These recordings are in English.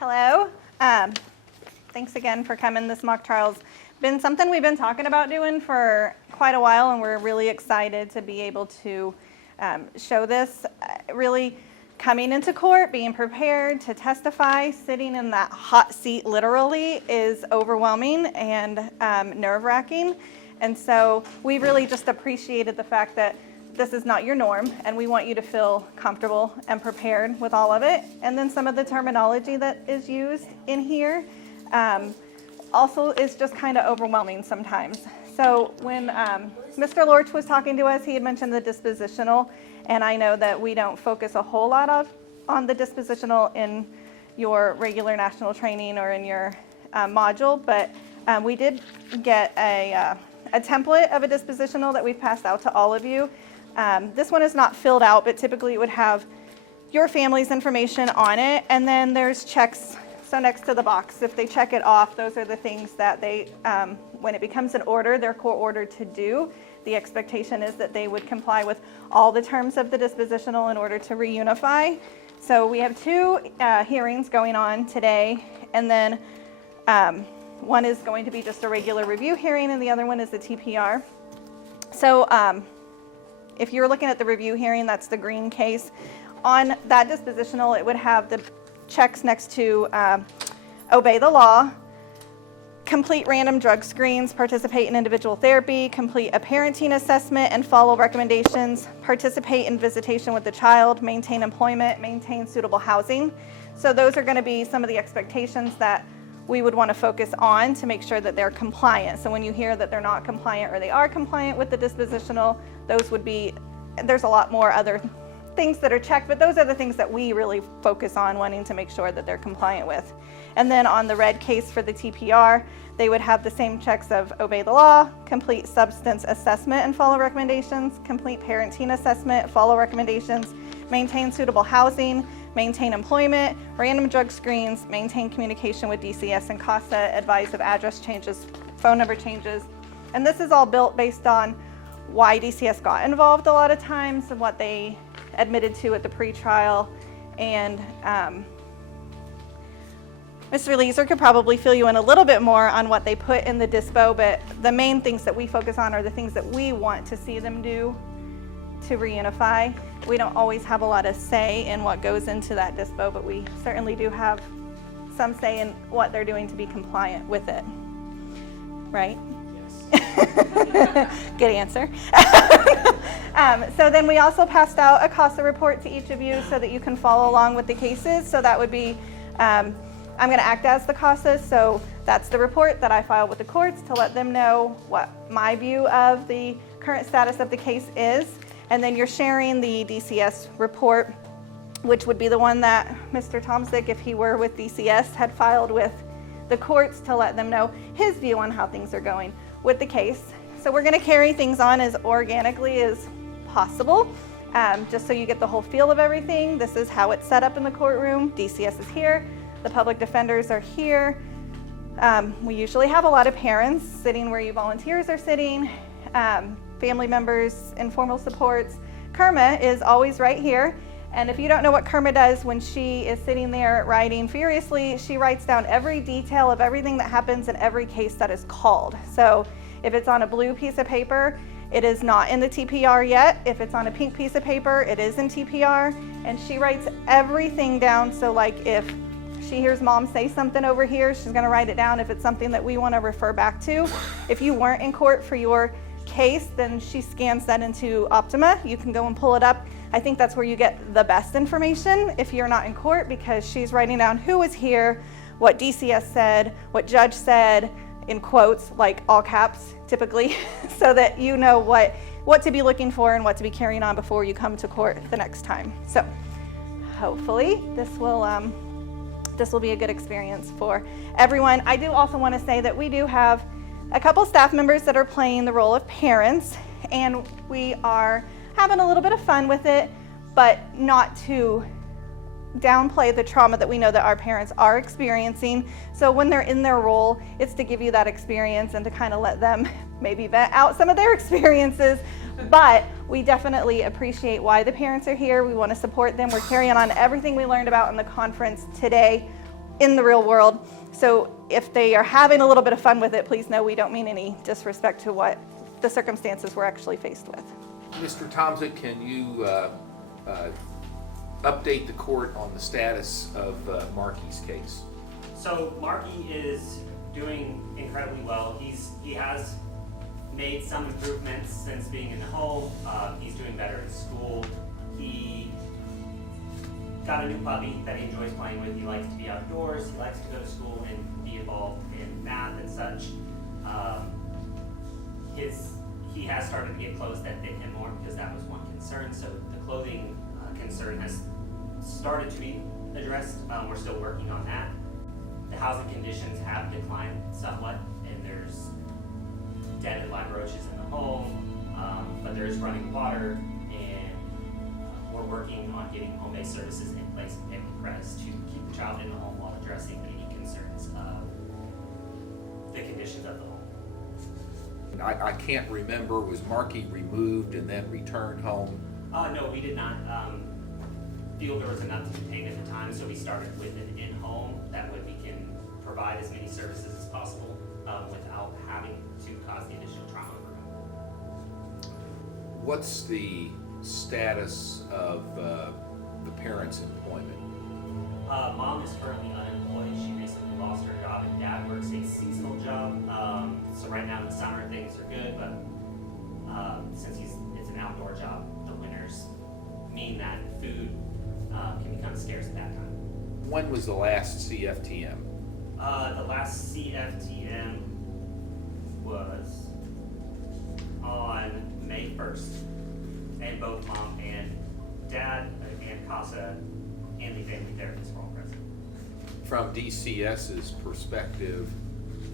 Hello. Thanks again for coming. This mock trial's been something we've been talking about doing for quite a while, and we're really excited to be able to show this. Really coming into court, being prepared to testify, sitting in that hot seat literally is overwhelming and nerve-wracking. And so we really just appreciated the fact that this is not your norm, and we want you to feel comfortable and prepared with all of it. And then some of the terminology that is used in here also is just kind of overwhelming sometimes. So when Mr. Lorch was talking to us, he had mentioned the dispositional, and I know that we don't focus a whole lot on the dispositional in your regular national training or in your module, but we did get a template of a dispositional that we've passed out to all of you. This one is not filled out, but typically it would have your family's information on it, and then there's checks. So next to the box, if they check it off, those are the things that they, when it becomes an order, they're court-ordered to do. The expectation is that they would comply with all the terms of the dispositional in order to reunify. So we have two hearings going on today, and then one is going to be just a regular review hearing, and the other one is the TPR. So if you're looking at the review hearing, that's the green case. On that dispositional, it would have the checks next to obey the law, complete random drug screens, participate in individual therapy, complete a parenting assessment and follow recommendations, participate in visitation with the child, maintain employment, maintain suitable housing. So those are going to be some of the expectations that we would want to focus on to make sure that they're compliant. So when you hear that they're not compliant or they are compliant with the dispositional, those would be, there's a lot more other things that are checked, but those are the things that we really focus on wanting to make sure that they're compliant with. And then on the red case for the TPR, they would have the same checks of obey the law, complete substance assessment and follow recommendations, complete parenting assessment, follow recommendations, maintain suitable housing, maintain employment, random drug screens, maintain communication with DCS and CASA, advise of address changes, phone number changes. And this is all built based on why DCS got involved a lot of times and what they admitted to at the pretrial. And Mr. Leeser could probably fill you in a little bit more on what they put in the dispo, but the main things that we focus on are the things that we want to see them do to reunify. We don't always have a lot of say in what goes into that dispo, but we certainly do have some say in what they're doing to be compliant with it. Right? Yes. Good answer. So then we also passed out a CASA report to each of you so that you can follow along with the cases. So that would be, I'm going to act as the CASA, so that's the report that I file with the courts to let them know what my view of the current status of the case is. And then you're sharing the DCS report, which would be the one that Mr. Tomczyk, if he were with DCS, had filed with the courts to let them know his view on how things are going with the case. So we're going to carry things on as organically as possible, just so you get the whole feel of everything. This is how it's set up in the courtroom. DCS is here. The public defenders are here. We usually have a lot of parents sitting where you volunteers are sitting, family members, informal supports. Kerma is always right here. And if you don't know what Kerma does when she is sitting there writing furiously, she writes down every detail of everything that happens in every case that is called. So if it's on a blue piece of paper, it is not in the TPR yet. If it's on a pink piece of paper, it is in TPR. And she writes everything down. So like if she hears mom say something over here, she's going to write it down if it's something that we want to refer back to. If you weren't in court for your case, then she scans that into Optima. You can go and pull it up. I think that's where you get the best information if you're not in court, because she's writing down who was here, what DCS said, what judge said, in quotes, like all caps typically, so that you know what to be looking for and what to be carrying on before you come to court the next time. So hopefully this will be a good experience for everyone. I do also want to say that we do have a couple staff members that are playing the role of parents, and we are having a little bit of fun with it, but not to downplay the trauma that we know that our parents are experiencing. So when they're in their role, it's to give you that experience and to kind of let them maybe vent out some of their experiences. But we definitely appreciate why the parents are here. We want to support them. We're carrying on everything we learned about in the conference today in the real world. So if they are having a little bit of fun with it, please know we don't mean any disrespect to what the circumstances we're actually faced with. Mr. Tomczyk, can you update the court on the status of Marky's case? So Marky is doing incredibly well. He has made some improvements since being in the home. He's doing better in school. He got a new puppy that he enjoys playing with. He likes to be outdoors. He likes to go to school and be involved in math and such. He has started to get clothes that fit him more because that was one concern. So the clothing concern has started to be addressed. We're still working on that. The housing conditions have declined somewhat, and there's dead and live roaches in the home, but there's running water, and we're working on getting home-based services in place in family press to keep the child in the home while addressing any concerns of the conditions of the home. I can't remember, was Marky removed and then returned home? No, we did not feel there was enough to contain at the time, so we started with an in-home. That way we can provide as many services as possible without having to cause the additional trauma room. What's the status of the parents' employment? Mom is currently unemployed. She recently lost her job, and Dad works a seasonal job. So right now in the summer things are good, but since it's an outdoor job, the winters mean that food can become scarce at that time. When was the last CFTM? The last CFTM was on May 1st, and both Mom and Dad and CASA and the family therapists were all present. From DCS's perspective,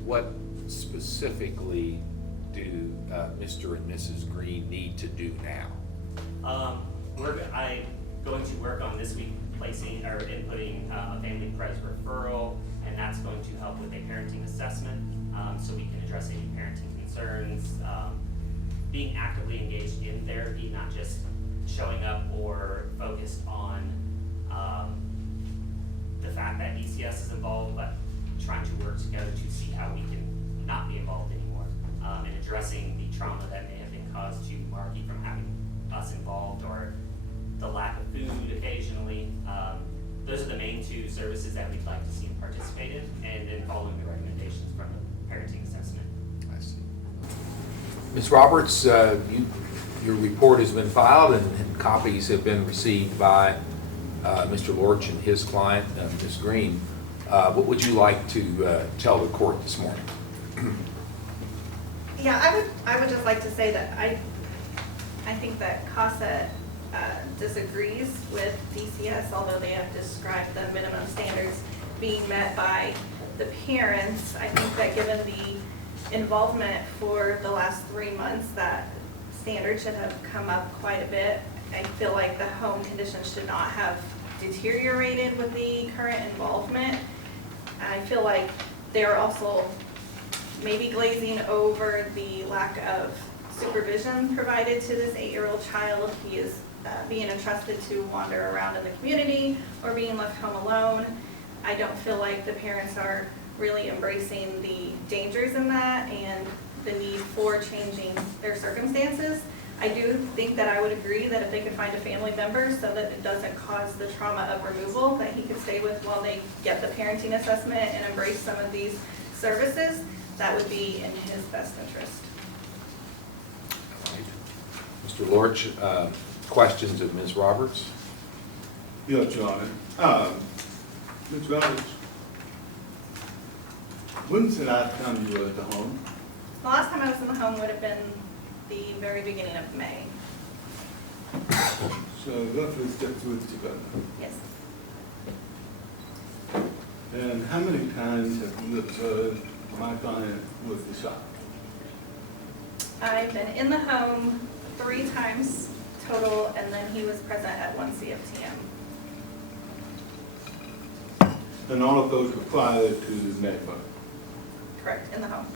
what specifically do Mr. and Mrs. Green need to do now? I'm going to work on this week placing or inputting a family pres referral, and that's going to help with a parenting assessment, so we can address any parenting concerns, being actively engaged in therapy, not just showing up or focused on the fact that DCS is involved, but trying to work together to see how we can not be involved anymore, and addressing the trauma that may have been caused to Marky from having us involved, or the lack of food occasionally. Those are the main two services that we'd like to see him participate in, and then following the recommendations from the parenting assessment. I see. Ms. Roberts, your report has been filed and copies have been received by Mr. Lorch and his client, Ms. Green. What would you like to tell the court this morning? Yeah, I would just like to say that I think that CASA disagrees with DCS, although they have described the minimum standards being met by the parents. I think that given the involvement for the last 3 months, that standards should have come up quite a bit. I feel like the home conditions should not have deteriorated with the current involvement. I feel like they're also maybe glazing over the lack of supervision provided to this 8-year-old child. He is being entrusted to wander around in the community or being left home alone. I don't feel like the parents are really embracing the dangers in that and the need for changing their circumstances. I do think that I would agree that if they could find a family member so that it doesn't cause the trauma of removal that he could stay with while they get the parenting assessment and embrace some of these services, that would be in his best interest. All right. Mr. Lorch, questions of Ms. Roberts? Yes, Your Honor. Ms. Roberts, when's the last time you were at the home? The last time I was in the home would have been the very beginning of May. So roughly 6 weeks ago. Yes. And how many times have you observed my client with the shot? I've been in the home 3 times total, and then he was present at 1 CFTM. And all of those were prior to May 1st? Correct, in the home.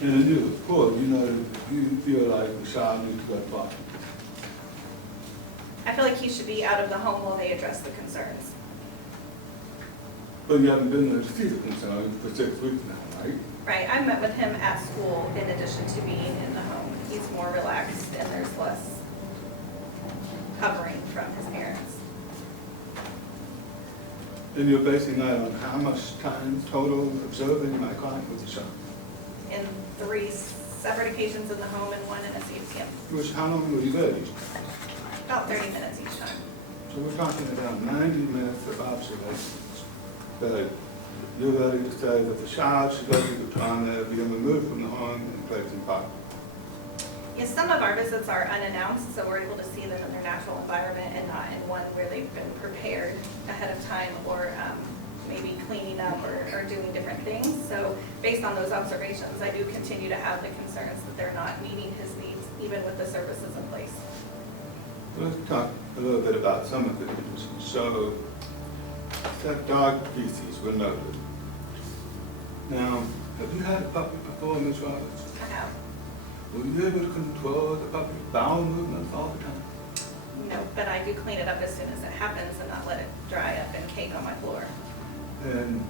And in your report, you know, you feel like the child needs to go to party. feel like he should be out of the home while they address the concerns. But you haven't been there to see the concern for 6 weeks now, right? Right, I met with him at school in addition to being in the home. He's more relaxed and there's less covering from his parents. And you're basing that on how much time total observing my client with the shop? In 3 separate occasions in the home and 1 in a CFTM. Which, how long were you there each time? About 30 minutes each time. So we're talking about 90 minutes of observations. But you're ready to say that the child should go through the time that being removed from the home and placed in pocket. Yes, some of our visits are unannounced, so we're able to see them in their natural environment and not in one where they've been prepared ahead of time or maybe cleaning up or doing different things. So based on those observations, I do continue to have the concerns that they're not meeting his needs, even with the services in place. Let's talk a little bit about some of the conditions. So that dog feces were noted. Now, have you had a puppy before, Ms. Roberts? I have. Were you able to control the puppy's bowel movements all the time? No, but I do clean it up as soon as it happens and not let it dry up and cake on my floor. And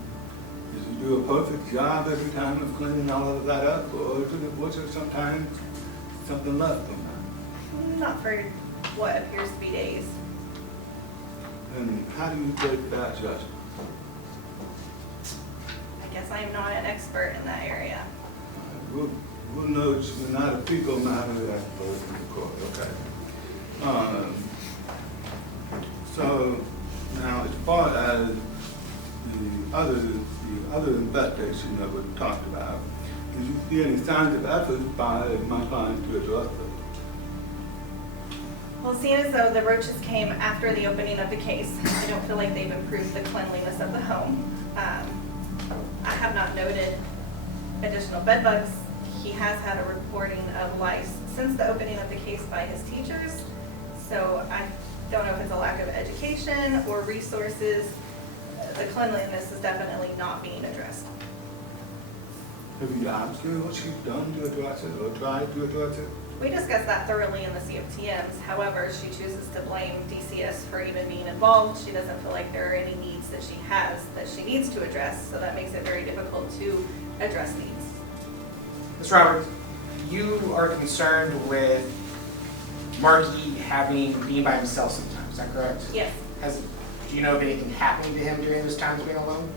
did you do a perfect job every time of cleaning all of that up, or was there sometimes something left on that? Not for what appears to be days. And how do you take that judgment? I guess I am not an expert in that area. We'll note you're not a fecal matter expert in the court, okay? So now, as far as the other investigation that we talked about, did you see any signs of effort by my client to address it? Well, seeing as though the roaches came after the opening of the case, I don't feel like they've improved the cleanliness of the home. I have not noted additional bed bugs. He has had a reporting of lice since the opening of the case by his teachers. So I don't know if it's a lack of education or resources. The cleanliness is definitely not being addressed. Have you asked her what she's done to address it or tried to address it? We discussed that thoroughly in the CFTMs. However, she chooses to blame DCS for even being involved. She doesn't feel like there are any needs that she has that she needs to address, so that makes it very difficult to address needs. Ms. Roberts, you are concerned with Marky being by himself sometimes, is that correct? Yes, Do you know of anything happening to him during those times being alone?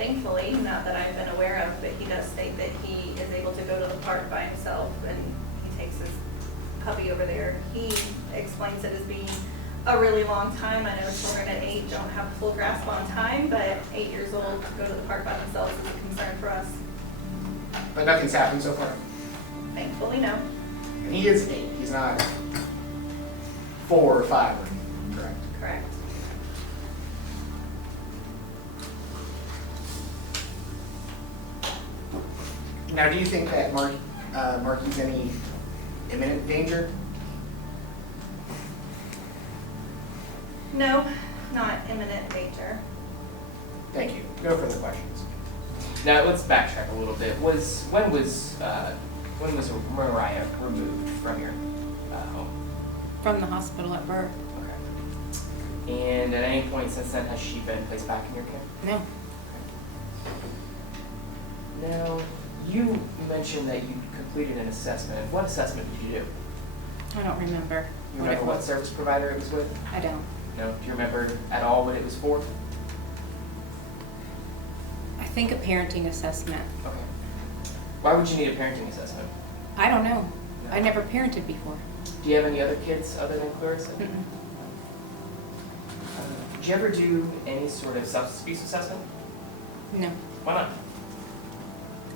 thankfully, not that I've been aware of, but he does state that he is able to go to the park by himself and he takes his puppy over there. He explains it as being a really long time. I know children at 8 don't have a full grasp on time, but 8 years old to go to the park by themselves is a concern for us. But nothing's happened so far. Thankfully, no. And he is 8, he's not 4 or 5, correct? Correct. Now, do you think that Marky's any imminent danger? No, not imminent danger. Thank you. No further questions. Now let's backtrack a little bit. When was Mariah removed from your home? From the hospital at birth. Okay. And at any point since then, has she been placed back in your care? No. Now, you mentioned that you completed an assessment. What assessment did you do? I don't remember. You remember what service provider it was with? I don't. No. Do you remember at all what it was for? I think a parenting assessment. Okay. Why would you need a parenting assessment? I don't know. No. I never parented before. Do you have any other kids other than Clarissa? Mm-mm. Did you ever do any sort of substance abuse assessment? No. Why not?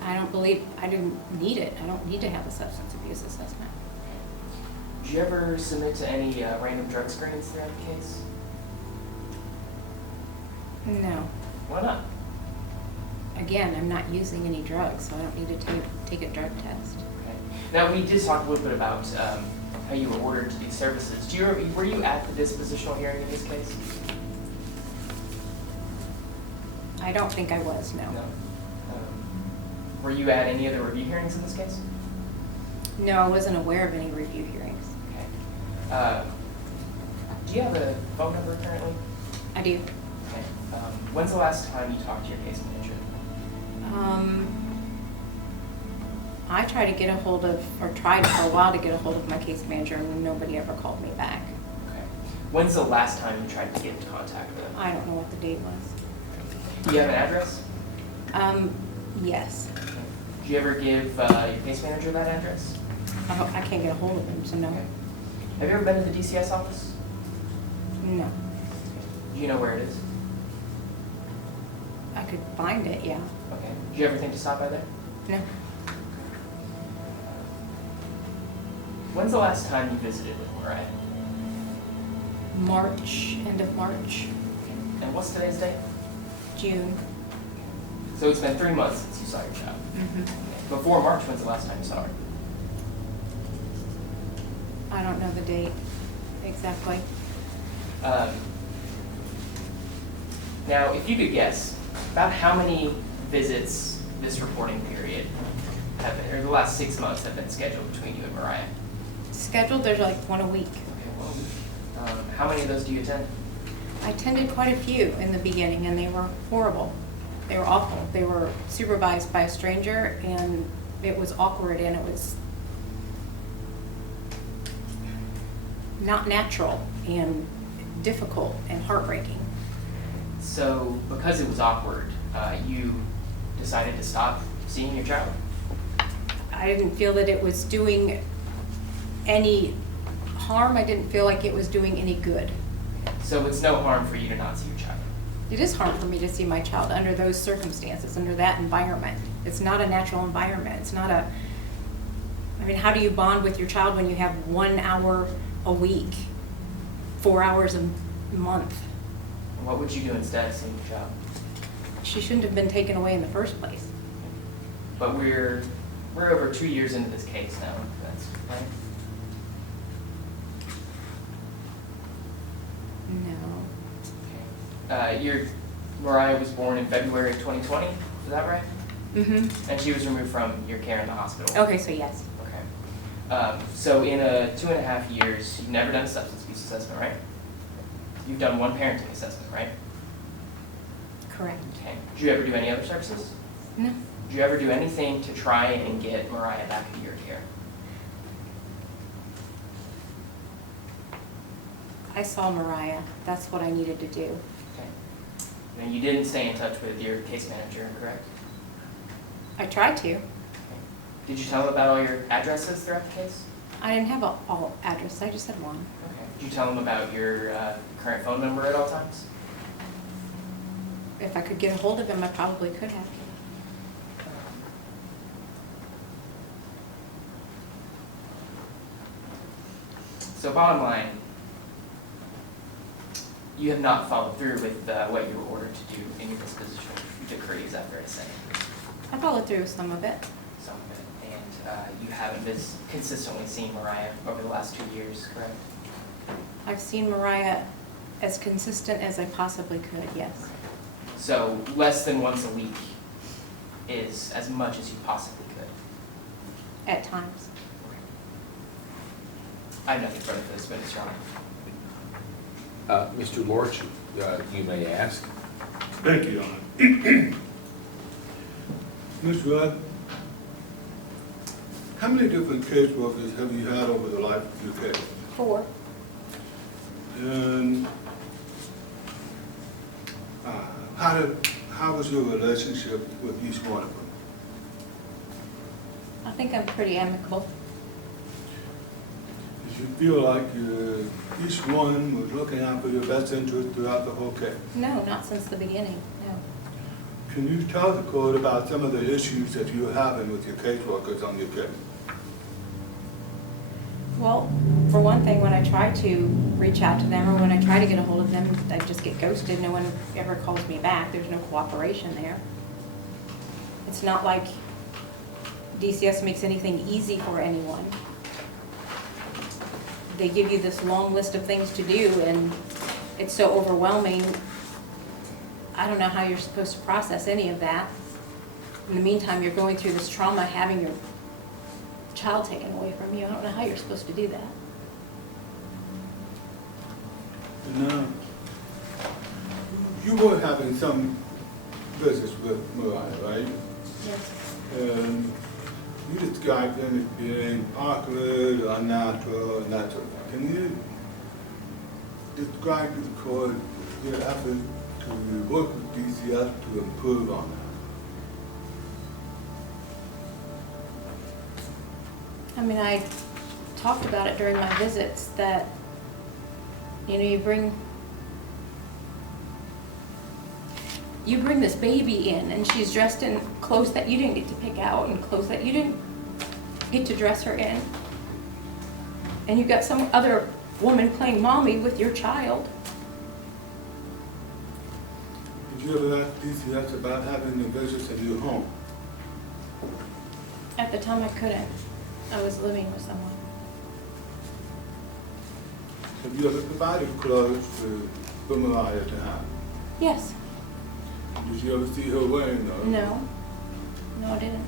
I don't believe, I didn't need it. I don't need to have a substance abuse assessment. Did you ever submit to any random drug screens throughout the case? No. Why not? Again, I'm not using any drugs, so I don't need to take a drug test. Okay. Now, we did talk a little bit about how you were ordered to these services. Were you at the dispositional hearing in this case? I don't think I was, no. No. Were you at any other review hearings in this case? No, I wasn't aware of any review hearings. Okay. Do Do you have a phone number currently? I do. Okay. When's the last time you talked to your case manager? I tried to get a hold of, or tried for a while to get a hold of my case manager, and nobody ever called me back. Okay. When's the last time you tried to get into contact with them? I don't know what the date was. Do you have an address? Yes. Did you ever give your case manager that address? I can't get a hold of him, so no. Okay. Have you ever been to the DCS office? No. Do you know where it is? I could find it, yeah. Okay. Did you ever think to stop by there? No. When's the last time you visited with Mariah? March, end of March, And what's today's date? June. So it's been 3 months since you saw your child. Mm-hmm. Okay. Before March, when's the last time you saw her? I don't know the date exactly. Now, if you could guess, about how many visits this reporting period have been, or the last 6 months have been scheduled between you and Mariah? Scheduled, there's like one a week. Okay, well, how many of those do you attend? I attended quite a few in the beginning, and they were horrible. They were awful. They were supervised by a stranger, and it was awkward, and it was not natural and difficult and heartbreaking. So, because it was awkward, you decided to stop seeing your child? I didn't feel that it was doing any harm. I didn't feel like it was doing any good. So it's no harm for you to not see your child? It is hard for me to see my child under those circumstances, under that environment. It's not a natural environment. It's not a, I mean, how do you bond with your child when you have 1 hour a week, 4 hours a month? What would you do instead of seeing your child? She shouldn't have been taken away in the first place. But we're over 2 years into this case now, that's right? No. Okay. Mariah was born in February of 2020, is that right? Mm-hmm. And she was removed from your care in the hospital? Okay, so yes. Okay. So in 2.5 years, you've never done a substance abuse assessment, right? You've done one parenting assessment, right? Correct. Okay. Did you ever do any other services? No. Did you ever do anything to try and get Mariah back into your care? I saw Mariah. That's what I needed to do. Okay. And you didn't stay in touch with your case manager, correct? I tried to. Okay. Did you tell him about all your addresses throughout the case? I didn't have all addresses. I just had one. Okay. Did you tell him about your current phone number at all times? If I could get a hold of him, I probably could have. So bottom line, you have not followed through with what you were ordered to do in your disposition decree, is that fair to say? I followed through with some of it. Some of it, and you haven't been consistently seen Mariah over the last 2 years, correct? I've seen Mariah as consistent as I possibly could, yes. So less than once a week is as much as you possibly could. At times. I have nothing further for this witness, Your Honor. Mr. Lorch, you may ask. Thank you, Your Honor. Ms. Rudd, how many different caseworkers have you had over the life of your case? 4. And how was your relationship with each one of them? I think I'm pretty amicable. Did you feel like each one was looking out for your best interest throughout the whole case? No, not since the beginning, no. Can you tell the court about some of the issues that you're having with your caseworkers on your case? Well, for one thing, when I try to reach out to them or when I try to get a hold of them, I just get ghosted. No one ever calls me back. There's no cooperation there. It's not like DCS makes anything easy for anyone. They give you this long list of things to do, and it's so overwhelming. I don't know how you're supposed to process any of that. In the meantime, you're going through this trauma, having your child taken away from you. I don't know how you're supposed to do that. And you were having some visits with Mariah, right? Yes. And you described them as being awkward, unnatural, and that sort of thing. Can you describe to the court your effort to work with DCS to improve on that? I mean, I talked about it during my visits that, you know, you bring this baby in and she's dressed in clothes that you didn't get to pick out and clothes that you didn't get to dress her in. And you've got some other woman playing mommy with your child. Did you ever ask DCS about having the visits in your home? At the time I couldn't. I was living with someone. Have you ever provided clothes for Mariah to have? Yes. Did you ever see her wearing those? No. No, I didn't.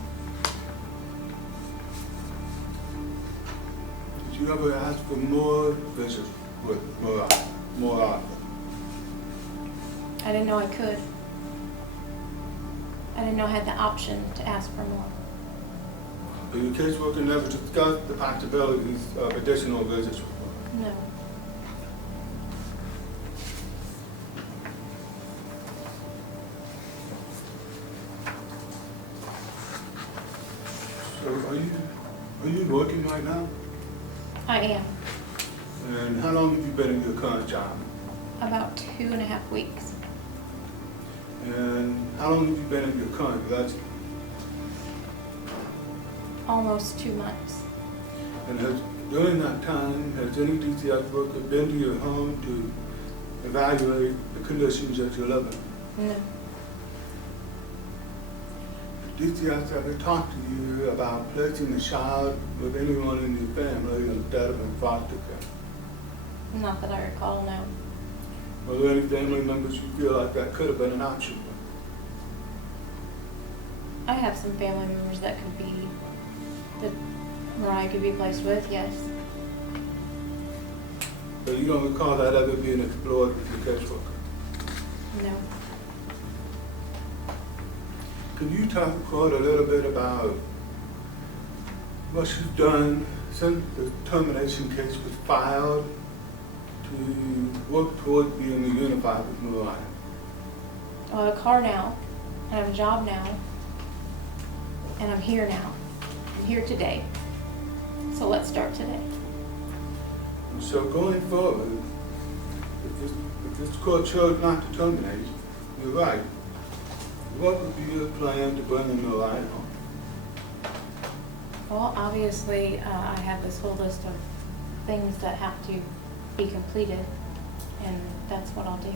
Did you ever ask for more visits with Mariah, more often? I didn't know I could. I didn't know I had the option to ask for more. But your caseworker never discussed the possibilities of additional visits with her? No. So are you working right now? I am. And how long have you been in your current job? About 2.5 weeks. And how long have you been in your current residence? Almost 2 months. And during that time, has any DCS worker been to your home to evaluate the conditions that you're living in? No. Did DCS ever talk to you about placing a child with anyone in your family instead of in foster care? Not that I recall, no. Were there any family members you feel like that could have been an option? I have some family members that Mariah could be placed with, yes. But you don't recall that ever being explored with your caseworker? No. Can you talk to court a little bit about what you've done since the termination case was filed to work toward being reunified with Mariah? I have a car now, I have a job now, and I'm here now. I'm here today. So let's start today. And so going forward, if this court chose not to terminate, you're right. What would be your plan to bring Mariah home? Well, obviously, I have this whole list of things that have to be completed, and that's what I'll do.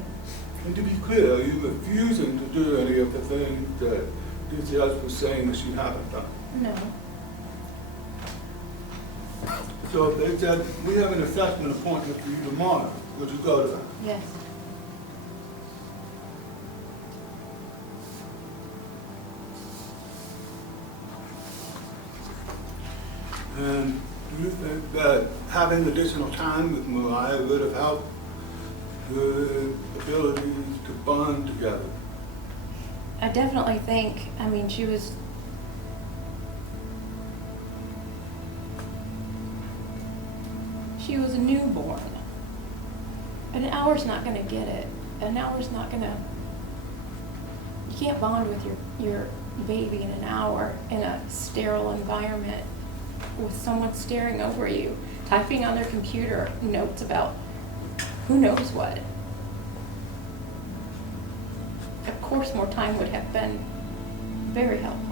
And to be clear, are you refusing to do any of the things that DCS was saying that you haven't done? No. So if they said, we have an assessment appointment for you tomorrow, would you go to that? Yes. And do you think that having additional time with Mariah would have helped the ability to bond together? I definitely think, I mean, she was a newborn. An hour's not gonna get it. An hour's not gonna, you can't bond with your baby in an hour in a sterile environment with someone staring over you, typing on their computer notes about who knows what. Of course, more time would have been very helpful.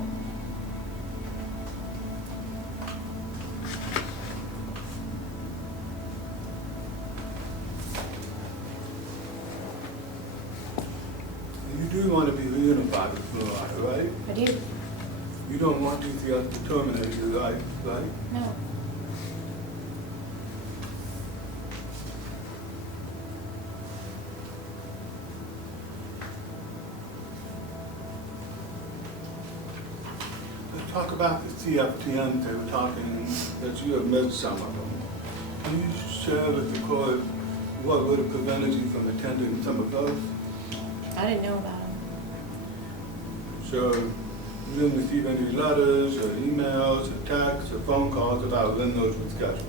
You do want to be reunified with Mariah, right? I do. You don't want DCS to terminate your life, right? No. Let's talk about the CFTNs they were talking, that you have missed some of them. Can you share with the court what would have prevented you from attending some of those? I didn't know about them. So you didn't receive any letters or emails or texts or phone calls about when those were scheduled?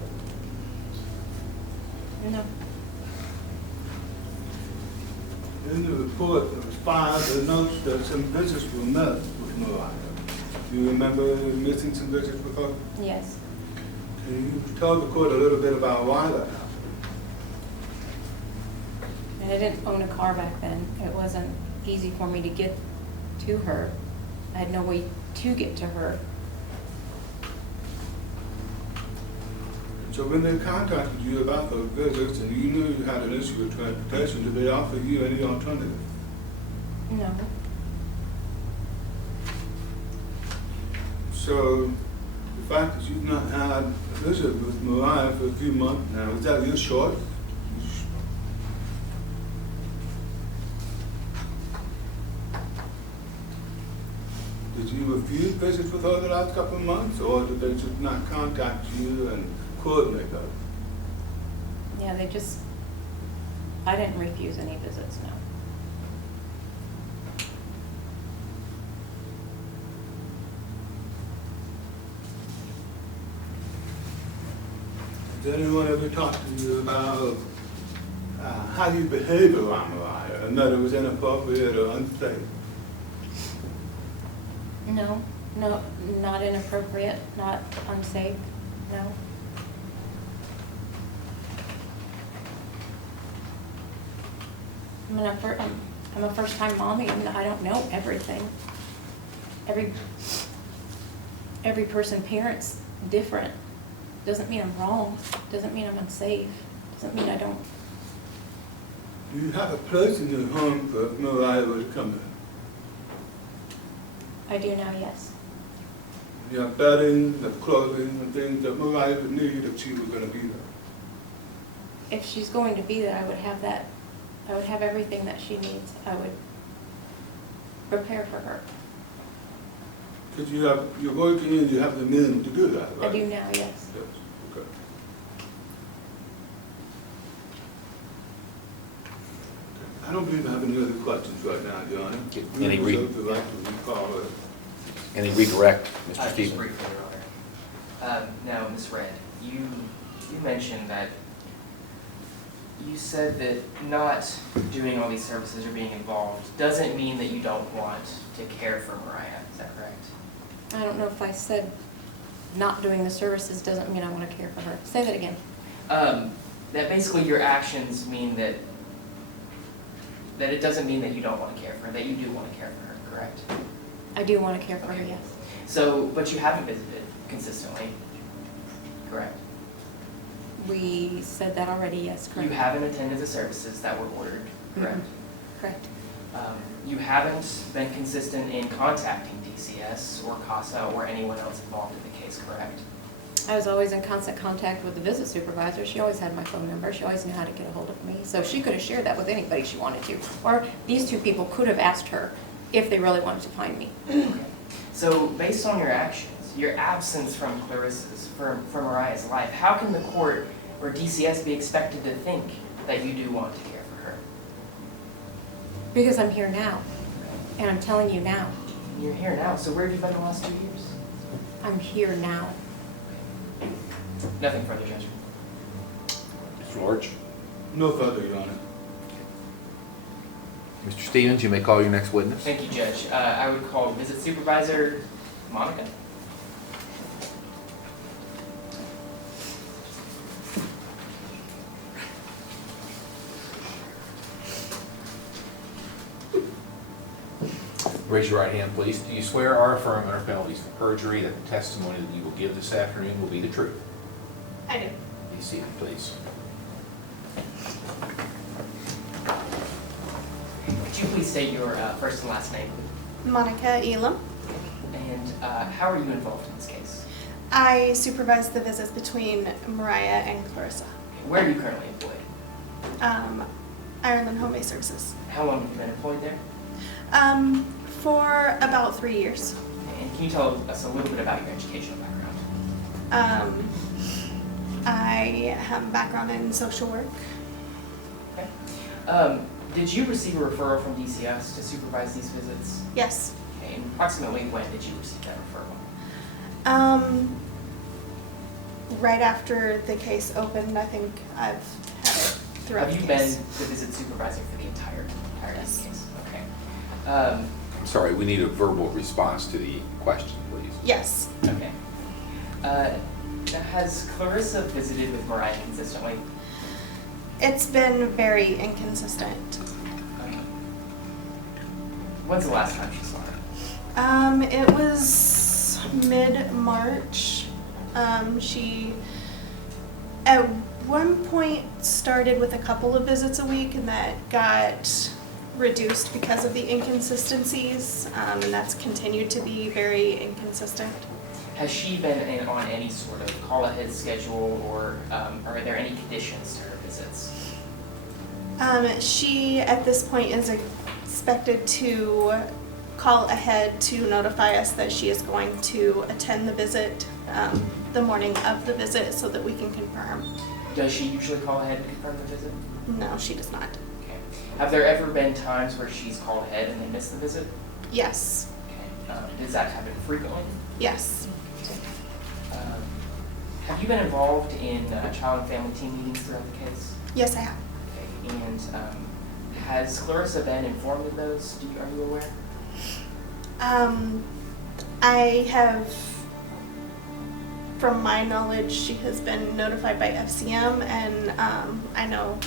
No. In the report that was filed, it notes that some visits were missed with Mariah. Do you remember missing some visits with her? Yes. Can you tell the court a little bit about why that happened? And I didn't own a car back then. It wasn't easy for me to get to her. I had no way to get to her. So when they contacted you about those visits and you knew you had an issue with transportation, did they offer you any alternative? No. So the fact that you've not had a visit with Mariah for a few months now, is that your choice? Did you refuse visits with her the last couple of months, or did they just not contact you and coordinate those? Yeah, I didn't refuse any visits, no. Has anyone ever talked to you about how you behave around Mariah, and that it was inappropriate or unsafe? No, not inappropriate, not unsafe, no. I mean, I'm a first-time mommy, and I don't know everything. Every person parents different. Doesn't mean I'm wrong, doesn't mean I'm unsafe, doesn't mean I don't. Do you have a place in your home for if Mariah were to come in? I do now, yes. You have bedding, you have clothing, and things that Mariah would need if she were going to be there. If she's going to be there, I would have that, I would have everything that she needs. I would prepare for her. Because you're working and you have the means to do that, right? I do now, yes. Yes, okay. I don't believe I have any other questions right now, Your Honor. Any We reserve the right to recall it. Any redirect, Mr. Just Stevens? briefly, Your Honor. Now, Ms. Red, you mentioned that you said that not doing all these services or being involved doesn't mean that you don't want to care for Mariah. Is that correct? I don't know if I said not doing the services doesn't mean I want to care for her. Say that again. That basically your actions mean that it doesn't mean that you don't want to care for her, that you do want to care for her, correct? I do want to care for her, Okay. yes. So, but you haven't visited consistently, correct? We said that already, yes, correct. You haven't attended the services that were ordered, correct? Correct. You haven't been consistent in contacting DCS or CASA or anyone else involved in the case, correct? I was always in constant contact with the visit supervisor. She always had my phone number. She always knew how to get a hold of me. So she could have shared that with anybody she wanted to. Or these two people could have asked her if they really wanted to find me. So based on your actions, your absence from from Mariah's life, how can the court or DCS be expected to think that you do want to care for her? Because I'm here now. And I'm telling you now. You're here now, so where have you been the last 2 years? I'm here now. Nothing further, Judge. Mr. Lorch? No further, Your Honor. Mr. Stevens, you may call your next witness. Thank you, Judge. I would call Visit Supervisor Monica. Raise your right hand, please. Do you swear or affirm under penalties of perjury that the testimony that you will give this afternoon will be the truth? I do. Be seated, please. Could you please state your first and last name? Monica Elam. And how are you involved in this case? I supervise the visits between Mariah and Clarissa. Where are you currently employed? Ireland Home-Based Services. How long have you been employed there? For about 3 years. And can you tell us a little bit about your educational background? I have a background in social work. Did you receive a referral from DCS to supervise these visits? Yes. Okay, and approximately when did you receive that referral? Right after the case opened, I think I've had it throughout Have the you case. been the visit supervisor for the entirety of Yes. the case? Okay. I'm sorry, we need a verbal response to the question, please. Yes. Okay. Now, has Clarissa visited with Mariah consistently? It's been very inconsistent. When's the last time she saw her? It was mid-March. She, at one point, started with a couple of visits a week, and that got reduced because of the inconsistencies, and that's continued to be very inconsistent. Has she been on any sort of call-ahead schedule, or are there any conditions to her visits? She, at this point, is expected to call ahead to notify us that she is going to attend the visit the morning of the visit so that we can confirm. Does she usually call ahead to confirm the visit? No, she does not. Okay. Have there ever been times where she's called ahead and they missed the visit? Yes. Okay. Does that happen frequently? Yes. Have you been involved in child and family team meetings throughout the case? Yes, I have. Okay. And has Clarissa been informed of those? Are you aware? I have, from my knowledge, she has been notified by FCM, and I know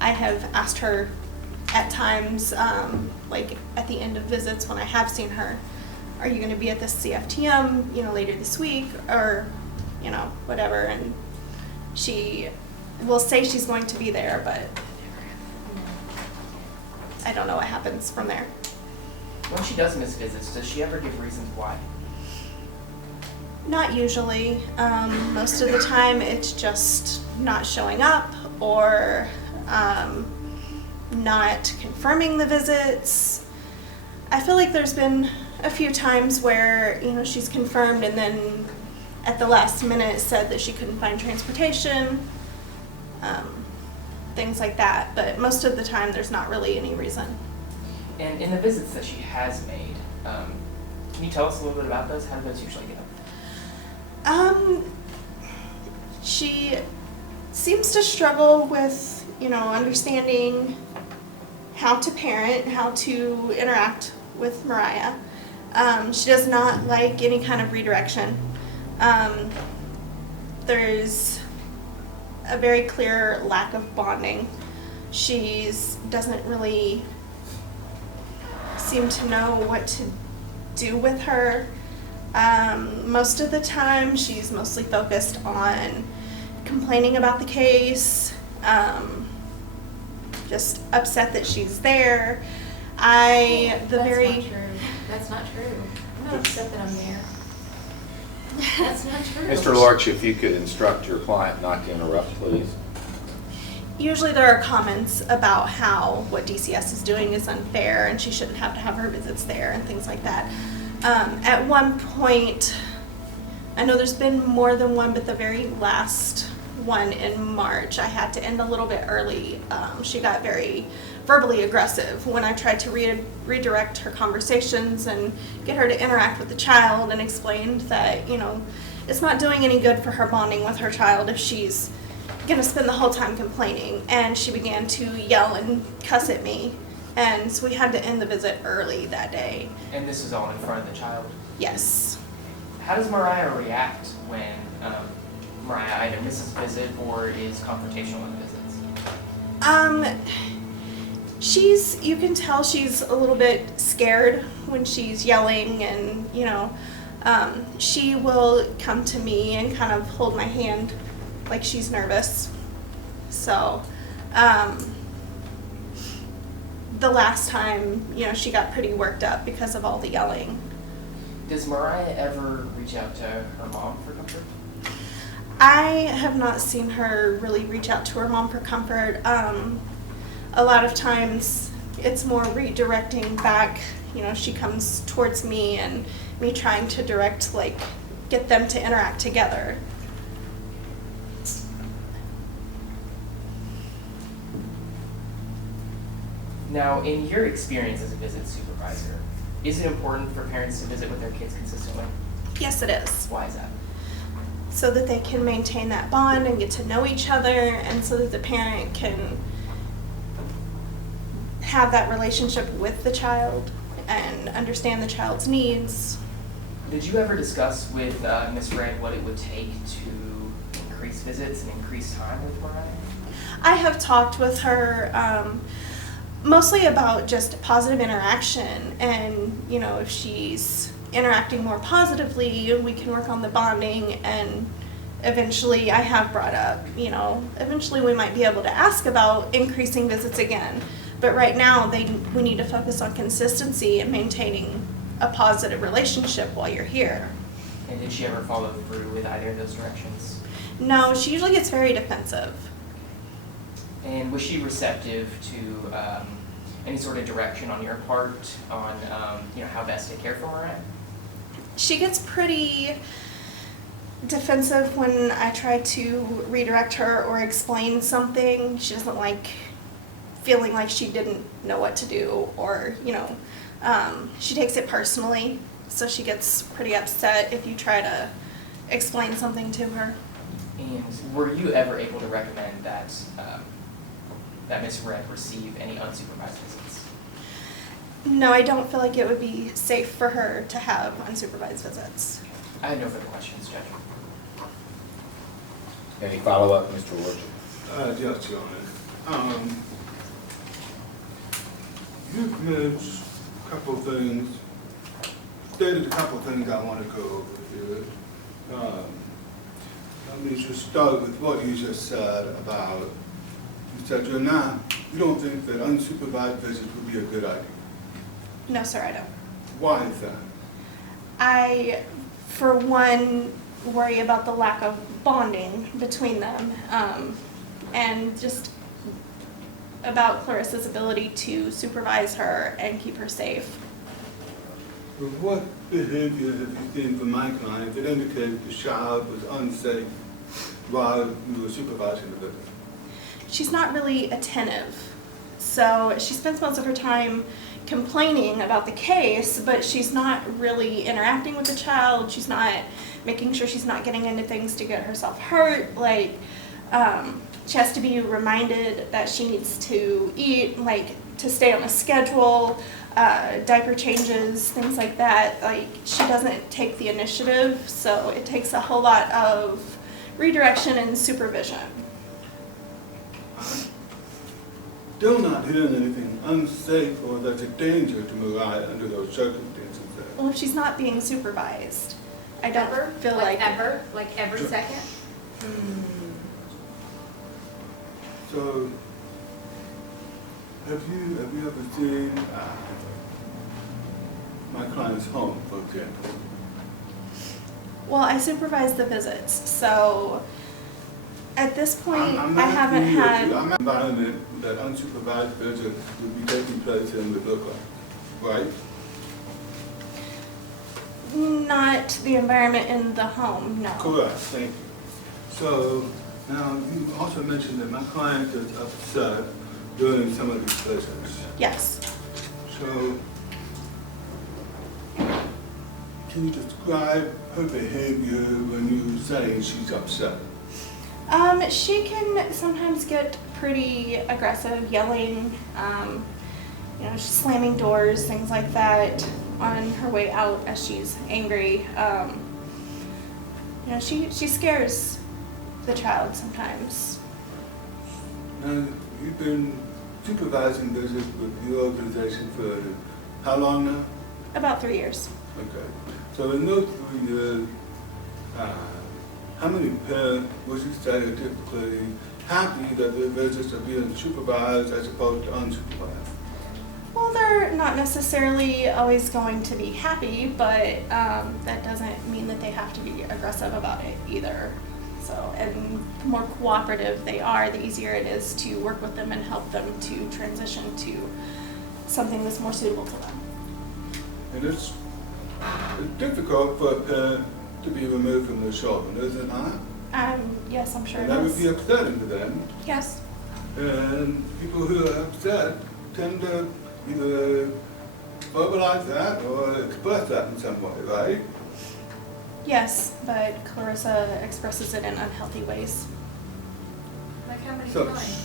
I have asked her at times, like at the end of visits when I have seen her, are you going to be at the CFTM, later this week, or, whatever, and she will say she's going to be there, but I don't know what happens from there. When she does miss visits, does she ever give reasons why? Not usually. Most of the time it's just not showing up or not confirming the visits. I feel like there's been a few times where, she's confirmed and then at the last minute said that she couldn't find transportation, things like that. But most of the time there's not really any reason. And in the visits that she has made, can you tell us a little bit about those? How do those usually go? She seems to struggle with, understanding how to parent, how to interact with Mariah. She does not like any kind of redirection. There's a very clear lack of bonding. She doesn't really seem to know what to do with her. Most of the time, she's mostly focused on complaining about the case, just upset that she's there. That's not true. That's not true. I'm not upset that I'm there. That's not true. Mr. Lorch, if you could instruct your client not to interrupt, please. Usually there are comments about how what DCS is doing is unfair and she shouldn't have to have her visits there and things like that. At one point, I know there's been more than one, but the very last one in March, I had to end a little bit early. She got very verbally aggressive when I tried to redirect her conversations and get her to interact with the child, and explained that, it's not doing any good for her bonding with her child if she's going to spend the whole time complaining. And she began to yell and cuss at me. And so we had to end the visit early that day. And this is all in front of the child? Yes. How does Mariah react when Mariah either misses a visit or is confrontational in the visits? You can tell she's a little bit scared when she's yelling, and, she will come to me and kind of hold my hand like she's nervous. So, the last time, she got pretty worked up because of all the yelling. Does Mariah ever reach out to her mom for comfort? I have not seen her really reach out to her mom for comfort. A lot of times it's more redirecting back. She comes towards me and me trying to direct, get them to interact together. Now, in your experience as a visit supervisor, is it important for parents to visit with their kids consistently? Yes, it is. Why is that? So that they can maintain that bond and get to know each other, and so that the parent can have that relationship with the child and understand the child's needs. Did you ever discuss with Ms. Red what it would take to increase visits and increase time with Mariah? I have talked with her mostly about just positive interaction, and you know, if she's interacting more positively, we can work on the bonding. And eventually I have brought up, you know, eventually we might be able to ask about increasing visits again, but right now we need to focus on consistency and maintaining a positive relationship while you're here. And did she ever follow through with either of those directions? No, she usually gets very defensive. And was she receptive to any sort of direction on your part on how best to care for Mariah? She gets pretty defensive when I try to redirect her or explain something. She doesn't like feeling like she didn't know what to do, or, you know, she takes it personally, so she gets pretty upset if you try to explain something to her. And were you ever able to recommend that that Ms. Red receive any unsupervised visits? No, I don't feel like it would be safe for her to have unsupervised visits. I had no further questions, Judge. Any follow-up, Mr. Lorch? Yes, Your Honor. You've mentioned a couple of things, stated a couple of things I want to go over here. Let me just start with what you just said about, you said you don't think that unsupervised visits would be a good idea. No, sir, I don't. Why is that? I, for one, worry about the lack of bonding between them, and just about Clarissa's ability to supervise her and keep her safe. But what behavior have you seen from my client that indicated the child was unsafe while you were supervising the visit? She's not really attentive, so she spends most of her time complaining about the case, but she's not really interacting with the child. She's not making sure she's not getting into things to get herself hurt. Like, she has to be reminded that she needs to eat, like to stay on a schedule, diaper changes, things like that. Like, she doesn't take the initiative, so it takes a whole lot of redirection and supervision. Still not hearing anything unsafe or that's a danger to Mariah under those circumstances there. Well, if she's not being supervised, I don't feel like every Sure. second? So, have you ever seen my client's home, for example? Well, I supervise the visits, so at this point, I'm I haven't asking you if had. you- I'm environment that unsupervised visits would be taking place in would look like, right? Not the environment in the home, no. Correct, thank you. So, now, you also mentioned that my client is upset during some of these visits. Yes. So, can you describe her behavior when you say she's upset? She can sometimes get pretty aggressive, yelling, she's slamming doors, things like that, on her way out as she's angry. She scares the child sometimes. Now, you've been supervising visits with the organization for how long now? About 3 years. Okay. So in those 3 years, how many parents would you say are typically happy that their visits are being supervised as opposed to unsupervised? Well, they're not necessarily always going to be happy, but that doesn't mean that they have to be aggressive about it either. So, and the more cooperative they are, the easier it is to work with them and help them to transition to something that's more suitable to them. And it's difficult for a parent to be removed from their children, is it not? Yes, I'm sure And it that would be is. upsetting to them. Yes. And people who are upset tend to either verbalize that or express that in some way, right? Yes, but Clarissa expresses it in unhealthy ways. Like how many So- times?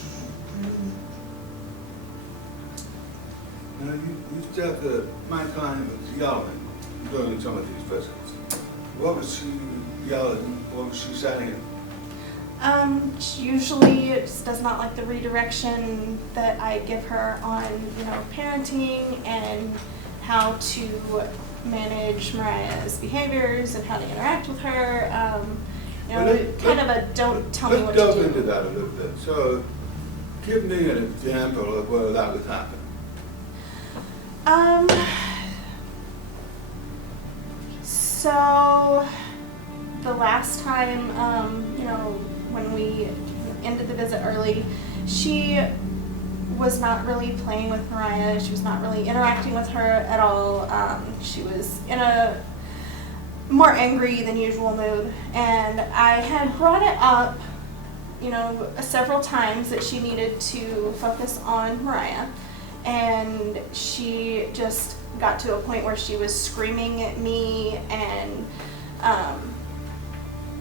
Now, you said that my client was yelling during some of these visits. What was she yelling? What was she saying? She usually just does not like the redirection that I give her on, parenting and how to manage Mariah's behaviors and how to interact with her. Kind of a don't tell me what Let's to delve into do. that a little bit. So, give me an example of where that was happening. So the last time, when we ended the visit early, she was not really playing with Mariah. She was not really interacting with her at all. She was in a more angry than usual mood. And I had brought it up, several times that she needed to focus on Mariah. And she just got to a point where she was screaming at me and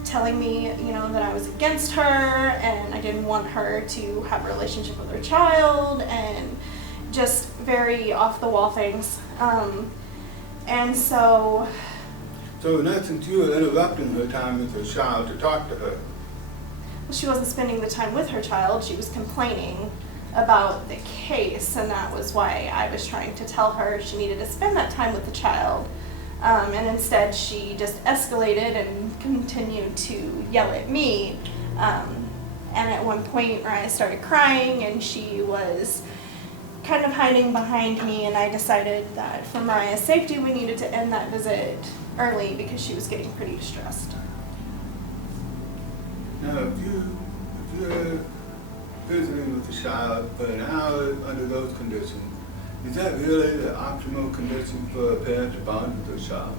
telling me, that I was against her and I didn't want her to have a relationship with her child and just very off the wall things. And so So in essence, you were interrupting her time with her child to talk to her. she wasn't spending the time with her child. She was complaining about the case, and that was why I was trying to tell her she needed to spend that time with the child. And instead, she just escalated and continued to yell at me. And at one point, Mariah started crying, and she was kind of hiding behind me, and I decided that for Mariah's safety, we needed to end that visit early because she was getting pretty distressed. Now, if you're visiting with the child for an hour under those conditions, is that really the optimal condition for a parent to bond with their child?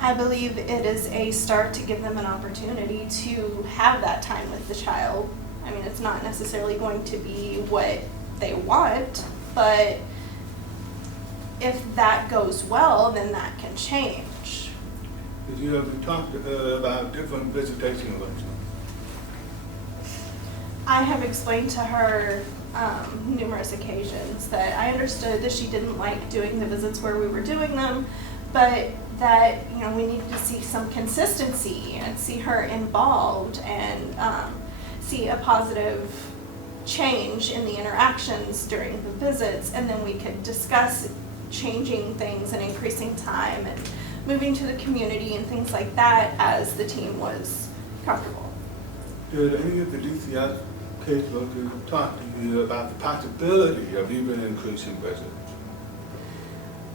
I believe it is a start to give them an opportunity to have that time with the child. I mean, it's not necessarily going to be what they want, but if that goes well, then that can change. Did you ever talk to her about different visitation arrangements? I have explained to her numerous occasions that I understood that she didn't like doing the visits where we were doing them, but that we needed to see some consistency and see her involved and see a positive change in the interactions during the visits, and then we could discuss changing things and increasing time and moving to the community and things like that as the team was comfortable. Did any of the DCS caseworkers talk to you about the possibility of even increasing visits?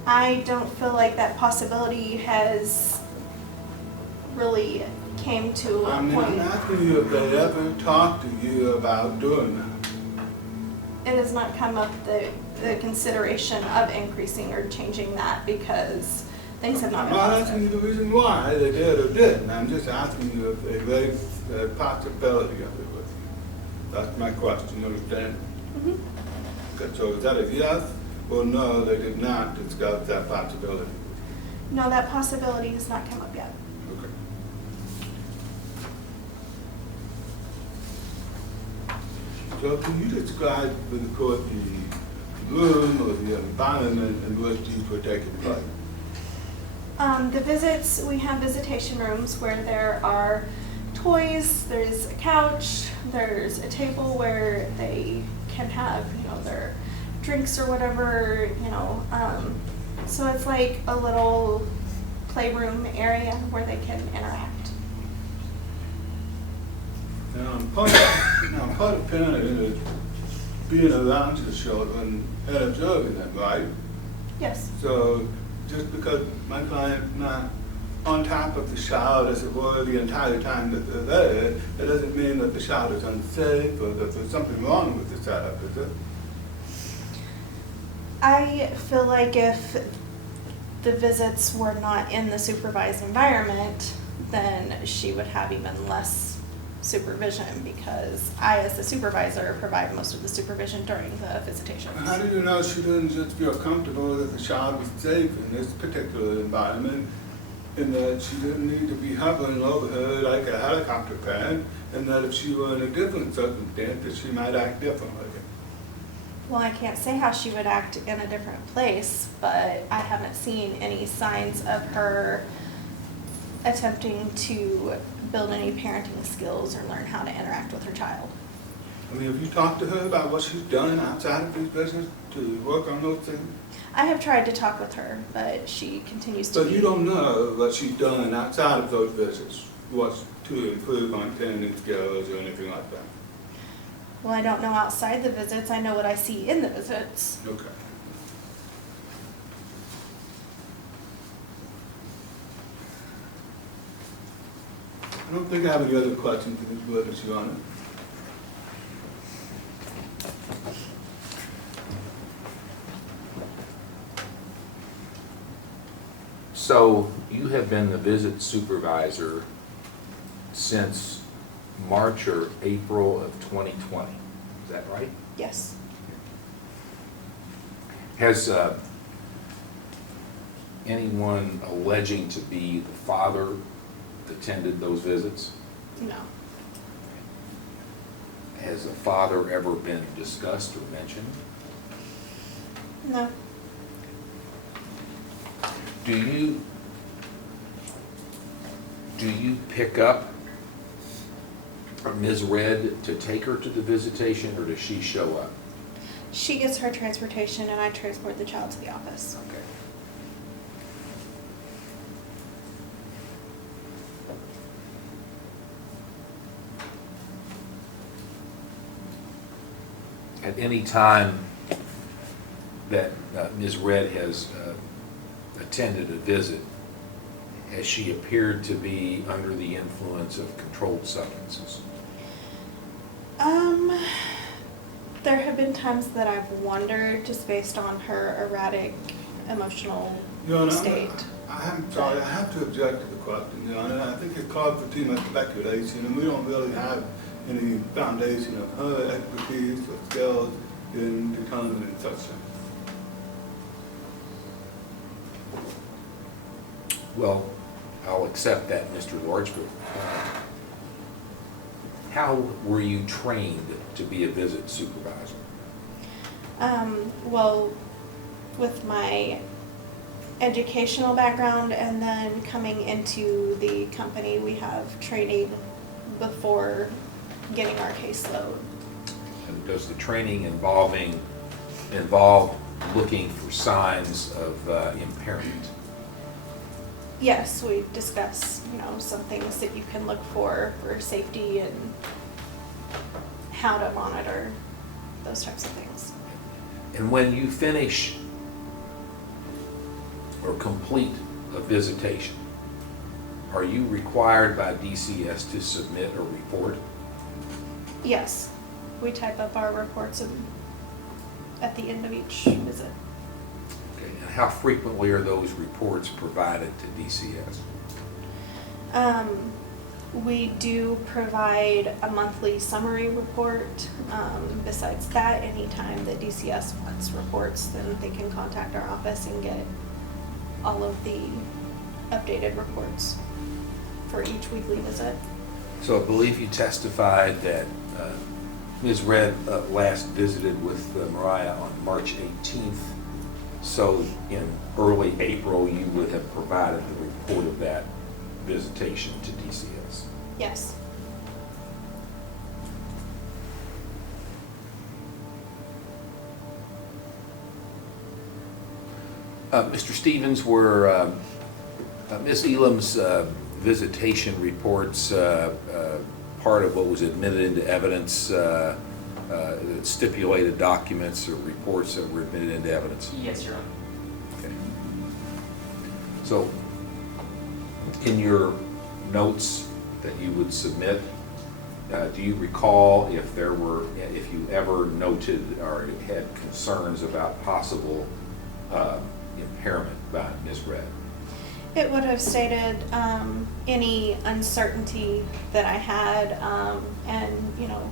I don't feel like that possibility has really came to a I'm point. asking you if they ever talked to you about doing that. It has not come up the consideration of increasing or changing that because things have not I'm been not asking you positive. the reason why they did or didn't. I'm just asking you if they raised the possibility of it with you. That's my question, you understand? Mhm. Okay, so is that a yes or no, they did not discuss that possibility? No, that possibility has not come up yet. Okay. So can you describe for the court the room or the environment in which these were taking place? The visits, we have visitation rooms where there are toys, there's a couch, there's a table where they can have, their drinks or whatever, so it's like a little playroom area where they can interact. Now, part of parenting is being around your children and observing them, right? Yes. So just because my client's not on top of the child, as it were, the entire time that they're there, it doesn't mean that the child is unsafe or that there's something wrong with the setup, is it? I feel like if the visits were not in the supervised environment, then she would have even less supervision because I, as the supervisor, provide most of the supervision during the visitations. How do you know she didn't just feel comfortable that the child was safe in this particular environment, and that she didn't need to be hovering over her like a helicopter pad, and that if she were in a different circumstance, that she might act differently? Well, I can't say how she would act in a different place, but I haven't seen any signs of her attempting to build any parenting skills or learn how to interact with her child. I mean, have you talked to her about what she's done outside of this business to work on those things? I have tried to talk with her, but she continues to But be. you don't know what she's done outside of those visits, what's to improve on parenting skills or anything like that? Well, I don't know outside the visits. I know what I see in the visits. Okay. I don't think I have any other questions for this witness, Your Honor. So you have been the visit supervisor since March or April of 2020, is that right? Yes. Has anyone alleging to be the father attended those visits? No. Has a father ever been discussed or mentioned? No. Do you pick up Ms. Red to take her to the visitation, or does she show up? She gets her transportation and I transport the child to the office. Okay. At any time that Ms. Red has attended a visit, has she appeared to be under the influence of controlled substances? There have been times that I've wondered just based on her erratic emotional Your Honor, state. I'm sorry, I have to object to the question, Your Honor. I think it called for too much speculation, and we don't really have any foundation of her expertise or skills in determining such things. Well, I'll accept that, Mr. Lorch, but how were you trained to be a visit supervisor? Well, with my educational background and then coming into the company, we have training before getting our caseload. And does the training involve looking for signs of impairment? Yes, we discuss, some things that you can look for safety and how to monitor those types of things. And when you finish or complete a visitation, are you required by DCS to submit a report? Yes, we type up our reports at the end of each visit. Okay, and how frequently are those reports provided to DCS? We do provide a monthly summary report. Besides that, anytime that DCS wants reports, then they can contact our office and get all of the updated reports for each weekly visit. So I believe you testified that Ms. Red last visited with Mariah on March 18th. So in early April, you would have provided the report of that visitation to DCS. Yes. Mr. Stevens, were Ms. Elam's visitation reports part of what was admitted into evidence, stipulated documents or reports that were admitted into evidence? Yes, Your Honor. Okay. So, in your notes that you would submit, do you recall if you ever noted or had concerns about possible impairment by Ms. Red? It would have stated any uncertainty that I had, and, you know,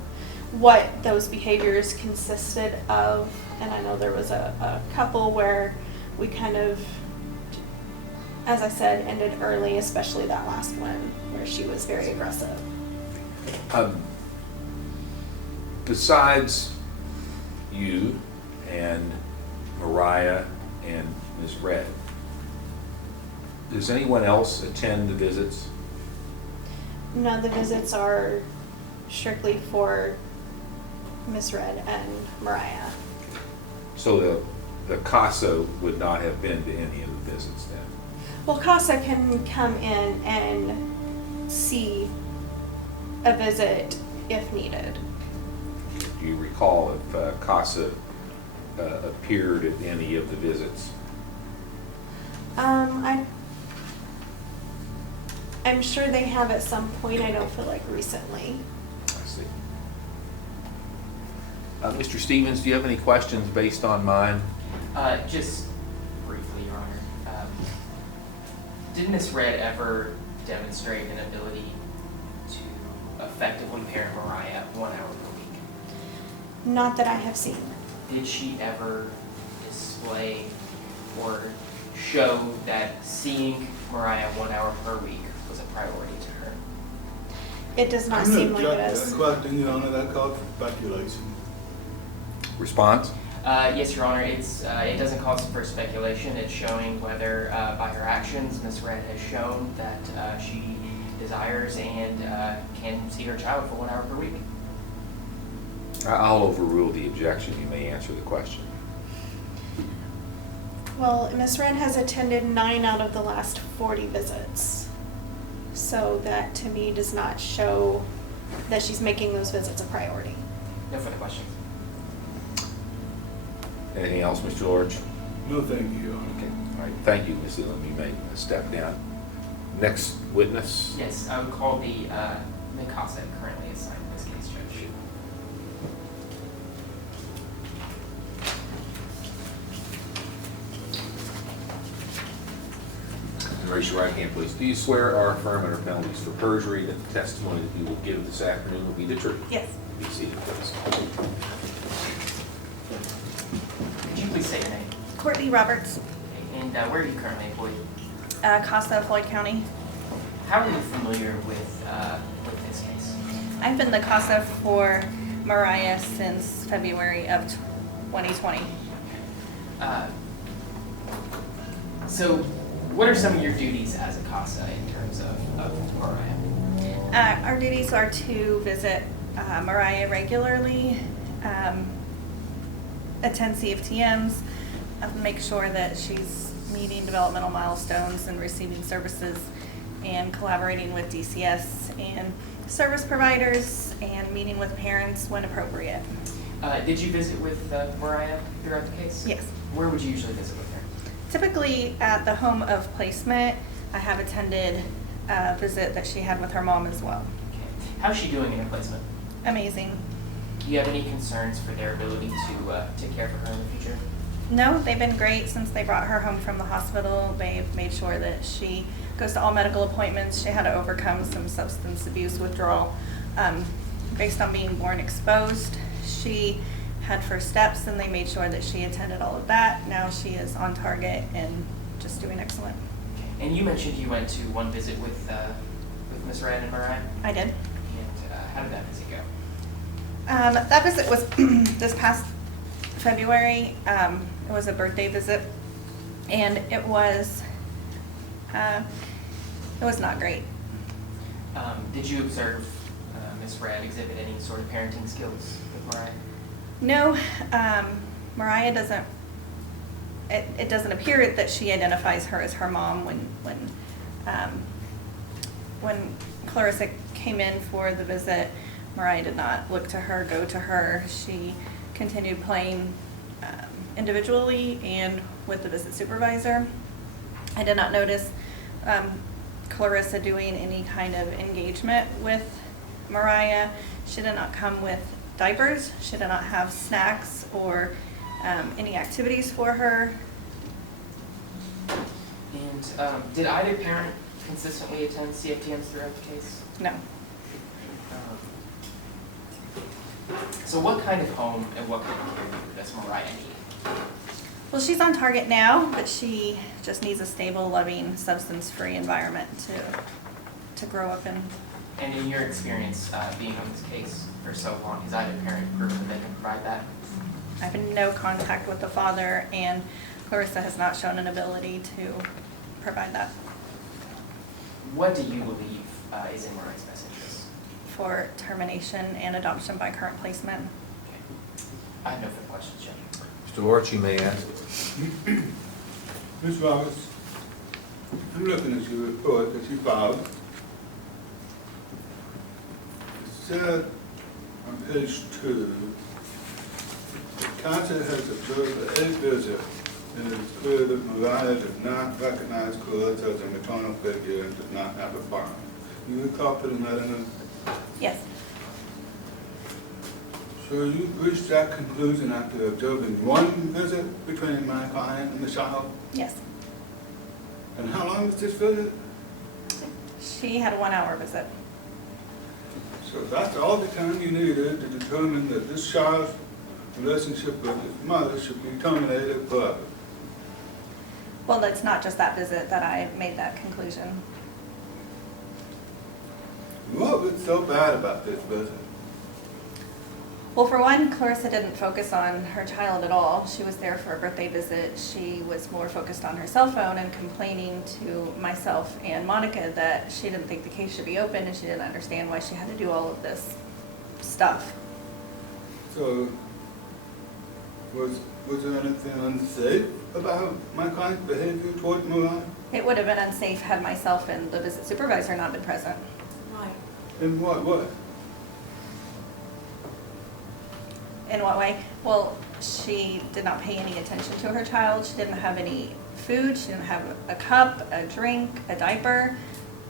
what those behaviors consisted of. And I know there was a couple where we kind of, as I said, ended early, especially that last one where she was very aggressive. Besides you and Mariah and Ms. Red, does anyone else attend the visits? No, the visits are strictly for Miss Red and Mariah. So the CASA would not have been to any of the visits then? Well, CASA can come in and see a visit if needed. Do you recall if CASA appeared at any of the visits? I'm sure they have at some point. I don't feel like recently. I see. Mr. Stevens, do you have any questions based on mine? Just briefly, Your Honor. Did Ms. Red ever demonstrate an ability to effectively parent Mariah 1 hour per week? Not that I have seen. Did she ever display or show that seeing Mariah 1 hour per week was a priority to her? It does not I'm seem gonna like it object to is. that question, Your Honor, that called for speculation. Response? Yes, Your Honor, it doesn't call for speculation. It's showing whether by her actions, Ms. Red has shown that she desires and can see her child for 1 hour per week. I'll overrule the objection. You may answer the question. Well, Miss Red has attended 9 out of the last 40 visits. So that to me does not show that she's making those visits a priority. No further questions. Anything else, Mr. Lorch? No, thank you, Your Honor. Okay. All right. Thank you, Ms. Elam. You may step down. Next witness. Yes, I would call the CASA currently assigned in this case, Judge. Raise your right hand, please. Do you swear or affirm under penalties for perjury that the testimony that you will give this afternoon will be the truth? Yes. Be seated, please. Could you please say your name? Courtney Roberts, And where are you currently employed? CASA, Floyd County. How are you familiar with this case? I've been the CASA for Mariah since February of 2020. So, what are some of your duties as a CASA in terms of Mariah? Our duties are to visit Mariah regularly, attend CFTMs, make sure that she's meeting developmental milestones and receiving services, and collaborating with DCS and service providers, and meeting with parents when appropriate. Did you visit with Mariah throughout the case? Yes. Where would you usually visit with her? Typically at the home of placement. I have attended a visit that she had with her mom as well. Okay. How's she doing in her placement? Amazing. Do you have any concerns for their ability to care for her in the future? No, they've been great since they brought her home from the hospital. They've made sure that she goes to all medical appointments. She had to overcome some substance abuse withdrawal based on being born exposed. She had first steps, and they made sure that she attended all of that. Now she is on target and just doing excellent. Okay. And you mentioned you went to one visit with Ms. Red and Mariah. I did. And how did that visit go? That visit was this past February. It was a birthday visit, and it was not great. Did you observe Ms. Red exhibit any sort of parenting skills with Mariah? No, Mariah doesn't. It doesn't appear that she identifies her as her mom. When Clarissa came in for the visit, Mariah did not look to her, go to her. She continued playing individually and with the visit supervisor. I did not notice Clarissa doing any kind of engagement with Mariah. She did not come with diapers. She did not have snacks or any activities for her. And did either parent consistently attend CFTMs throughout the case? No. So what kind of home and what kind of caregiver does Mariah need? Well, she's on target now, but she just needs a stable, loving, substance-free environment to grow up in. And in your experience being on this case for so long, has either parent proven they can provide that? I've been in no contact with the father, and Clarissa has not shown an ability to provide that What do you believe is in Mariah's best interest? for termination and adoption by current placement. Okay. I have no further questions, Jim. Mr. Lorch, you may ask. Ms. Roberts, I'm looking at your report that you filed. It said on page 2, that CASA has observed a visit, and it is clear that Mariah does not recognize Clarissa as a maternal figure and does not have a father. You recall putting that in? Yes. So you reached that conclusion after observing one visit between my client and the child? Yes. And how long was this visit? She had a 1-hour visit. So that's all the time you needed to determine that this child's relationship with his mother should be terminated forever. Well, it's not just that visit that I made that conclusion. What was so bad about this visit? Well, for one, Clarissa didn't focus on her child at all. She was there for a birthday visit. She was more focused on her cell phone and complaining to myself and Monica that she didn't think the case should be open and she didn't understand why she had to do all of this stuff. So, was there anything unsafe about my client's behavior toward Mariah? It would have been unsafe had myself and the visit supervisor not been present. Right. In what way? In what way? Well, she did not pay any attention to her child. She didn't have any food. She didn't have a cup, a drink, a diaper.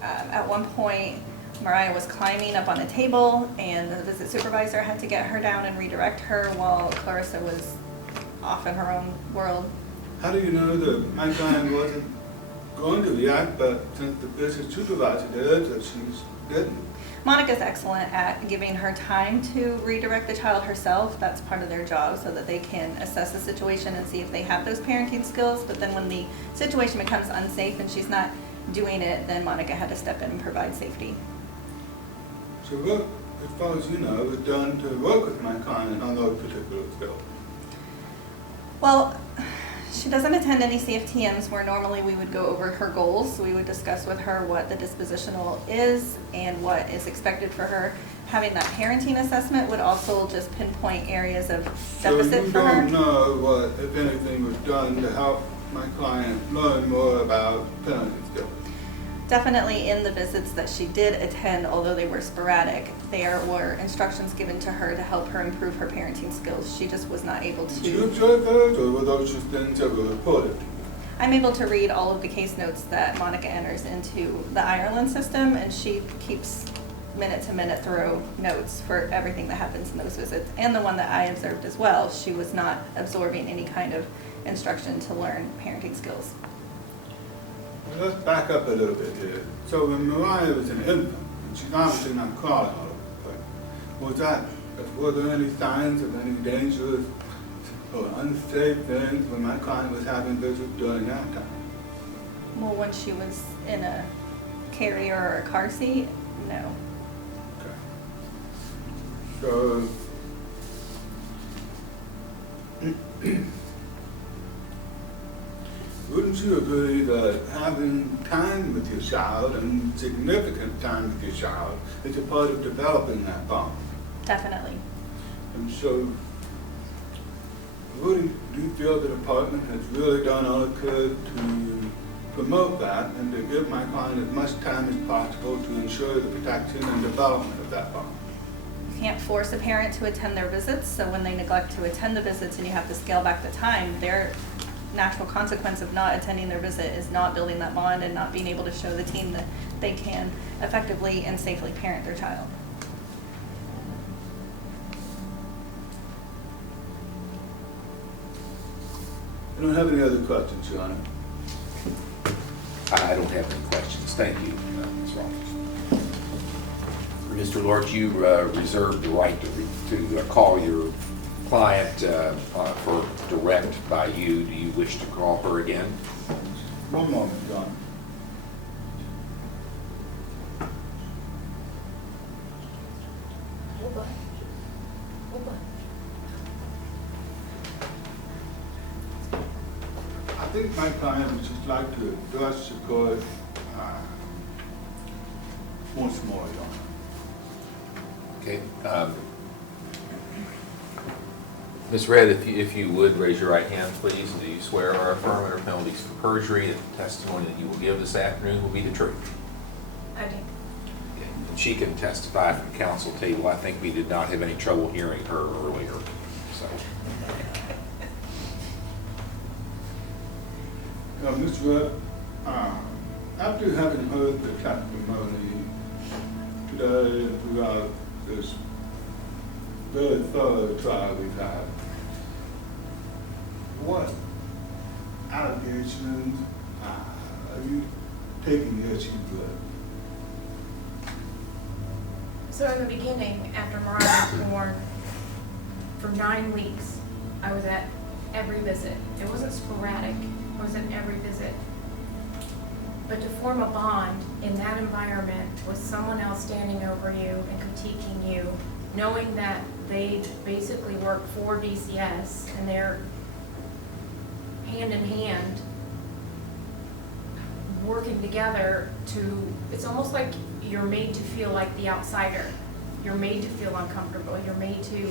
At one point, Mariah was climbing up on a table, and the visit supervisor had to get her down and redirect her while Clarissa was off in her own world. How do you know that my client wasn't going to react, but since the visit supervisor did, that she didn't? Monica's excellent at giving her time to redirect the child herself. That's part of their job so that they can assess the situation and see if they have those parenting skills. But then when the situation becomes unsafe and she's not doing it, then Monica had to step in and provide safety. So what, as far as you know, was done to work with my client on those particular skills? Well, she doesn't attend any CFTMs where normally we would go over her goals. We would discuss with her what the dispositional is and what is expected for her. Having that parenting assessment would also just pinpoint areas of deficit for her. So you don't know what, if anything, was done to help my client learn more about parenting skills? Definitely in the visits that she did attend, although they were sporadic, there were instructions given to her to help her improve her parenting skills. She just was not able Did you to. observe those, or were those just things that were reported? I'm able to read all of the case notes that Monica enters into the Ireland system, and she keeps minute-to-minute thorough notes for everything that happens in those visits. And the one that I observed as well, she was not absorbing any kind of instruction to learn parenting skills. Well, let's back up a little bit here. So when Mariah was an infant, and she's obviously not crawling all over the place, were there any signs of any dangerous or unsafe things when my client was having visits during that time? Well, when she was in a carrier or a car seat, no. Okay. So, wouldn't you agree that having time with your child and significant time with your child is a part of developing that bond? Definitely. And so, do you feel the department has really done all it could to promote that and to give my client as much time as possible to ensure the protection and development of that bond? You can't force a parent to attend their visits, so when they neglect to attend the visits and you have to scale back the time, their natural consequence of not attending their visit is not building that bond and not being able to show the team that they can effectively and safely parent their child. I don't have any other questions, Your Honor. I don't have any questions. Thank you, Ms. Roberts. Mr. Lorch, you reserve the right to call your client for direct by you. Do you wish to call her again? One moment, John. I think my client would just like to address the court once more, Your Honor. Okay. Ms. Red, if you would, raise your right hand, please. Do you swear or affirm under penalties for perjury that the testimony that you will give this afternoon will be the truth? I do. Okay. And she can testify from the council table. I think we did not have any trouble hearing her earlier, so. Mr. Rudd, after having heard the testimony today and throughout this very thorough trial we've had, what allegations are you taking as you would? So in the beginning, after Mariah was born, for 9 weeks, I was at every visit. It wasn't sporadic, I was at every visit. But to form a bond in that environment with someone else standing over you and critiquing you, knowing that they basically work for DCS and they're hand in hand working together to, it's almost like you're made to feel like the outsider. You're made to feel uncomfortable. You're made to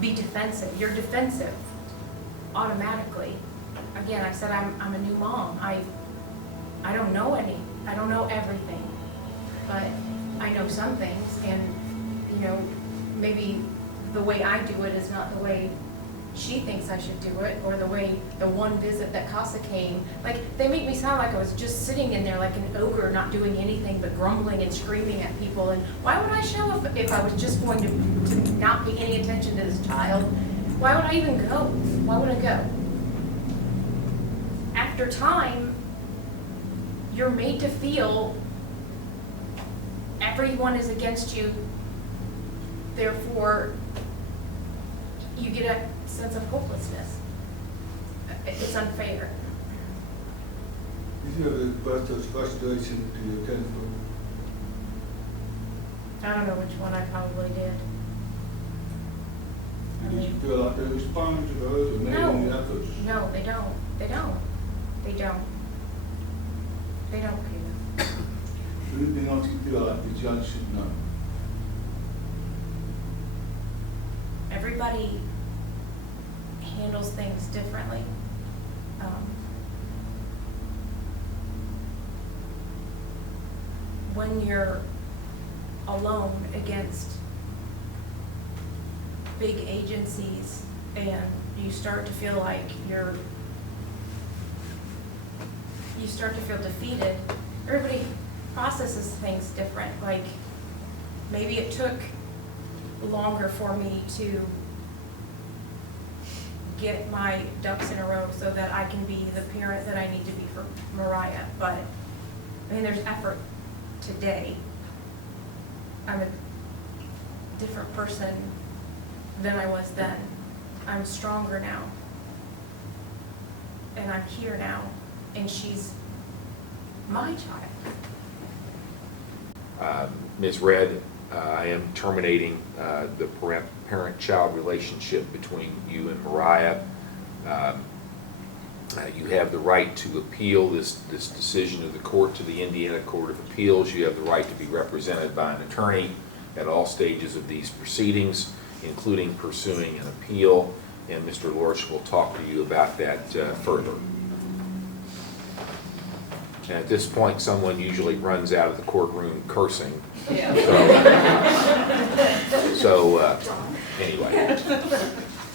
be defensive. You're defensive automatically. Again, I said I'm a new mom. I don't know I don't know everything, but I know some things, and you know, maybe the way I do it is not the way she thinks I should do it, or the way the one visit that CASA came, like they make me sound like I was just sitting in there like an ogre, not doing anything but grumbling and screaming at people. And why would I show up if I was just going to not pay any attention to this child? Why would I even go? Why would I go? After time, you're made to feel everyone is against you, therefore you get a sense of hopelessness. It's unfair. Did you ever express those frustration to your kinsfolk? I don't know which one I probably did. Did you feel like they responded to those or made any efforts? No, they don't. They don't. They don't. They don't, Peter. Anything else you feel like the judge should know? Everybody handles things differently. When you're alone against big agencies and you start to feel like you start to feel defeated, everybody processes things different. Like, maybe it took longer for me to get my ducks in a row so that I can be the parent that I need to be for Mariah. But I mean, there's effort today. I'm a different person than I was then. I'm stronger now. And I'm here now. And she's my child. Ms. Red, I am terminating the parent-child relationship between you and Mariah. You have the right to appeal this decision of the court to the Indiana Court of Appeals. You have the right to be represented by an attorney at all stages of these proceedings, including pursuing an appeal, and Mr. Lorch will talk to you about that further. And at this point, someone usually runs out of the courtroom cursing. So anyway.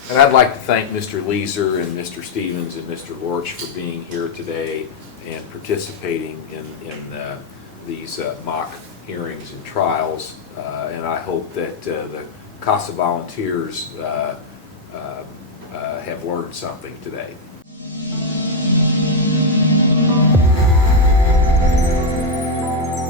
And I'd like to thank Mr. Leeser and Mr. Stevens and Mr. Lorch for being here today and participating in these mock hearings and trials. And I hope that the CASA volunteers have learned something today.